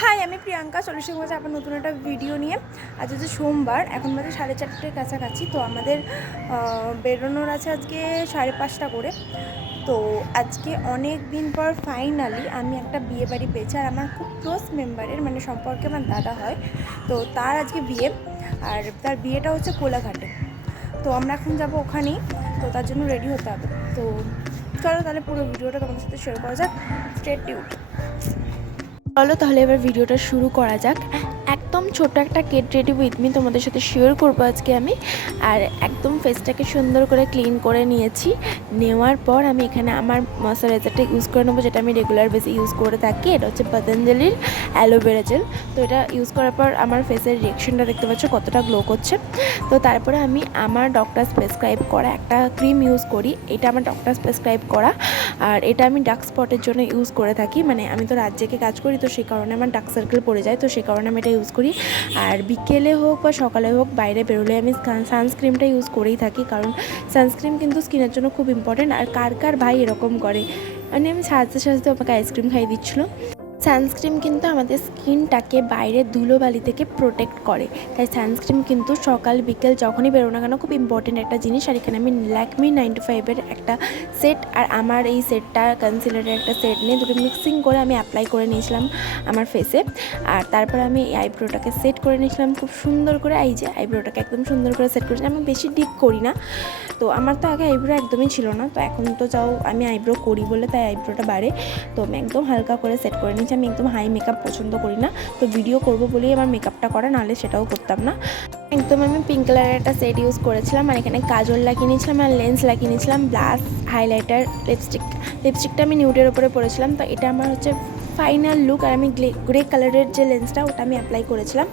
High, আমি প্রিয়াঙ্কা চলে এসে গেছি আপনার নতুন একটা ভিডিও নিয়ে। আজ হচ্ছে সোমবার, এখন বাজে 4:30 কাছাকাছি। তো আমাদের বেরোনোর আছে আজকে 5:30 করে। তো আজকে অনেক দিন পর ফাইনালি আমি একটা বিয়ে বাড়ি পেয়েছি, আর আমার খুব ক্লোজ মেম্বারের মানে সম্পর্কে আমার দাদা হয়। তো তার আজকে বিয়ে, আর তার বিয়েটা হচ্ছে কোলাঘাটে। তো আমরা এখন যাব ওখানেই, তো তার জন্য রেডি হতে হবে। তো চলো তাহলে পুরো ভিডিওটা তোমাদের সাথে শেয়ার করা যাক। Stay tuned. চলো তাহলে এবার ভিডিওটা শুরু করা যাক। একদম ছোট একটা গেট রেডি উইথ মি তোমাদের সাথে শেয়ার করবো আজকে আমি। আর একদম ফেসটাকে সুন্দর করে ক্লিন করে নিয়েছি। নেওয়ার পর আমি এখানে আমার ময়শ্চারাইজারটা ইউজ করে নেবো, যেটা আমি রেগুলার বেসে ইউজ করে থাকি। এটা হচ্ছে পতঞ্জলির অ্যালোভেরা জেল। তো এটা ইউজ করার পর আমার ফেসের রিয়াকশনটা দেখতে পাচ্ছ কতটা গ্লো করছে। তো তারপরে আমি আমার ডক্টর প্রেসক্রাইব করা একটা ক্রিম ইউজ করি। এটা আমার ডক্টর প্রেসক্রাইব করা, আর এটা আমি ডার্ক স্পটের জন্য ইউজ করে থাকি। মানে আমি তো রাত জেগে কাজ করি, তো সেই কারণে আমার ডার্ক সার্কেল পড়ে যায়, তো সেই কারণে আমি এটা ইউজ করি। আর বিকেলে হোক বা সকালে হোক বাইরে বেরোলে আমি সানস্ক্রিমটা ইউজ করেই থাকি, কারণ সানস্ক্রিম কিন্তু স্কিনের জন্য খুব ইম্পর্টেন্ট। আর কার কার ভাই এরকম করে, মানে আমি সাজতে সাজতে আমাকে আইসক্রিম খাইয়ে দিচ্ছিলো। সানস্ক্রিম কিন্তু আমাদের স্কিনটাকে বাইরের ধুলোবালি থেকে প্রোটেক্ট করে, তাই সানস্ক্রিম কিন্তু সকাল বিকেল যখনই বেরো না কেন খুব ইম্পর্টেন্ট একটা জিনিস। আর এখানে আমি ল্যাকমি 95-এর একটা সেট আর আমার এই সেটটা কনসিলারের একটা সেট নিয়ে দুটো মিক্সিং করে আমি অ্যাপ্লাই করে নিয়েছিলাম আমার ফেসে। আর তারপরে আমি এই আইব্রোটাকে সেট করে নিয়েছিলাম খুব সুন্দর করে। এই যে আইব্রোটাকে একদম সুন্দর করে সেট করেছিলাম, আমি বেশি ডিপ করি না। তো আমার তো আগে আইব্রো একদমই ছিল না, তো এখন তো যাও আমি আইব্রো করি বলে তাই আইব্রোটা বাড়ে। তো আমি একদম হালকা করে সেট করে নিয়েছি। আমি একদম হাই মেকআপ পছন্দ করি না, তো ভিডিও করব বলেই আমার মেকআপটা করা, নাহলে সেটাও করতাম না। একদম আমি পিঙ্ক কালারের একটা সেট ইউজ করেছিলাম, আর এখানে কাজল লাগিয়ে নিয়েছিলাম আর লেন্স লাগিয়ে নিয়েছিলাম, ব্লাশ, হাইলাইটার, লিপস্টিকটা আমি নিউডের ওপরে পরেছিলাম। তো এটা আমার হচ্ছে ফাইনাল লুক। আর আমি গ্রে কালারের যে লেন্সটা ওটা আমি অ্যাপ্লাই করেছিলাম।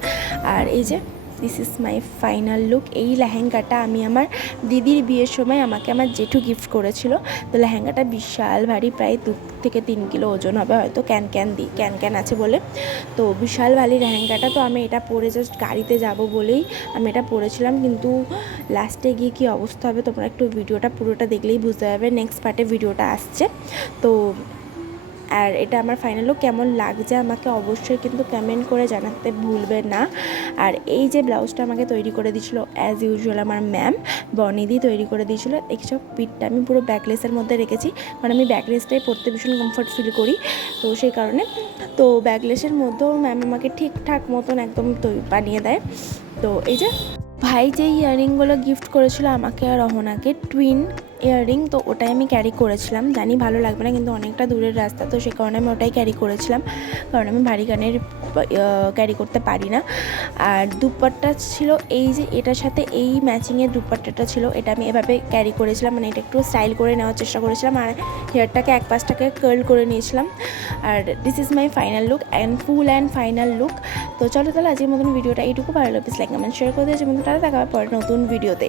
আর এই যে this is my final look. এই লেহেঙ্গাটা আমি আমার দিদির বিয়ের সময় আমাকে আমার জেঠু গিফট করেছিল। তো লেহেঙ্গাটা বিশাল ভারী, প্রায় 2 থেকে 3 কিলো ওজন হবে হয়তো, ক্যান আছে বলে। তো বিশাল ভারী লেহেঙ্গাটা। তো আমি এটা পরে জাস্ট গাড়িতে যাব বলেই আমি এটা পরেছিলাম, কিন্তু লাস্টে গিয়ে কী অবস্থা হবে তোমরা একটু ভিডিওটা পুরোটা দেখলেই বুঝতে পারবে। নেক্সট পার্টে ভিডিওটা আসছে। তো আর এটা আমার ফাইনাল লুক। কেমন লাগছে আমাকে অবশ্যই কিন্তু কমেন্ট করে জানাতে ভুলবে না। আর এই যে ব্লাউজটা আমাকে তৈরি করে দিয়েছিল অ্যাজ ইউজুয়াল আমার ম্যাম বনিদি তৈরি করে দিয়েছিলো। এইসব পিঠটা আমি পুরো ব্যাকলেসের মধ্যে রেখেছি, কারণ আমি ব্যাকলেসটাই পরতে ভীষণ কমফর্ট ফিল করি, তো সেই কারণে। তো ব্যাকলেসের মধ্যেও ম্যাম আমাকে ঠিকঠাক মতন একদম বানিয়ে দেয়। তো এই যে ভাই যে ইয়াররিংগুলো গিফট করেছিল আমাকে আর রহনাকে, টুইন ইয়াররিং, তো ওটাই আমি ক্যারি করেছিলাম। জানি ভালো লাগবে না, কিন্তু অনেকটা দূরের রাস্তা, তো সে কারণে আমি ওটাই ক্যারি করেছিলাম, কারণ আমি ভারী কানের ক্যারি করতে পারি না। আর দুপাট্টা ছিল এই যে এটার সাথে এই ম্যাচিংয়ের দুপাট্টাটা ছিল, এটা আমি এভাবে ক্যারি করেছিলাম, মানে এটা একটু স্টাইল করে নেওয়ার চেষ্টা করেছিলাম। আর হেয়ারটাকে এক পাশটাকে কার্ল করে নিয়েছিলাম। আর this is my final look full and final look. তো চলো তাহলে আজকের মতন ভিডিওটা এইটুকু। ভালো লাগবে লাইক কমেন্ট শেয়ার করে দিয়েছে। দেখা হবে পরে নতুন ভিডিওতে।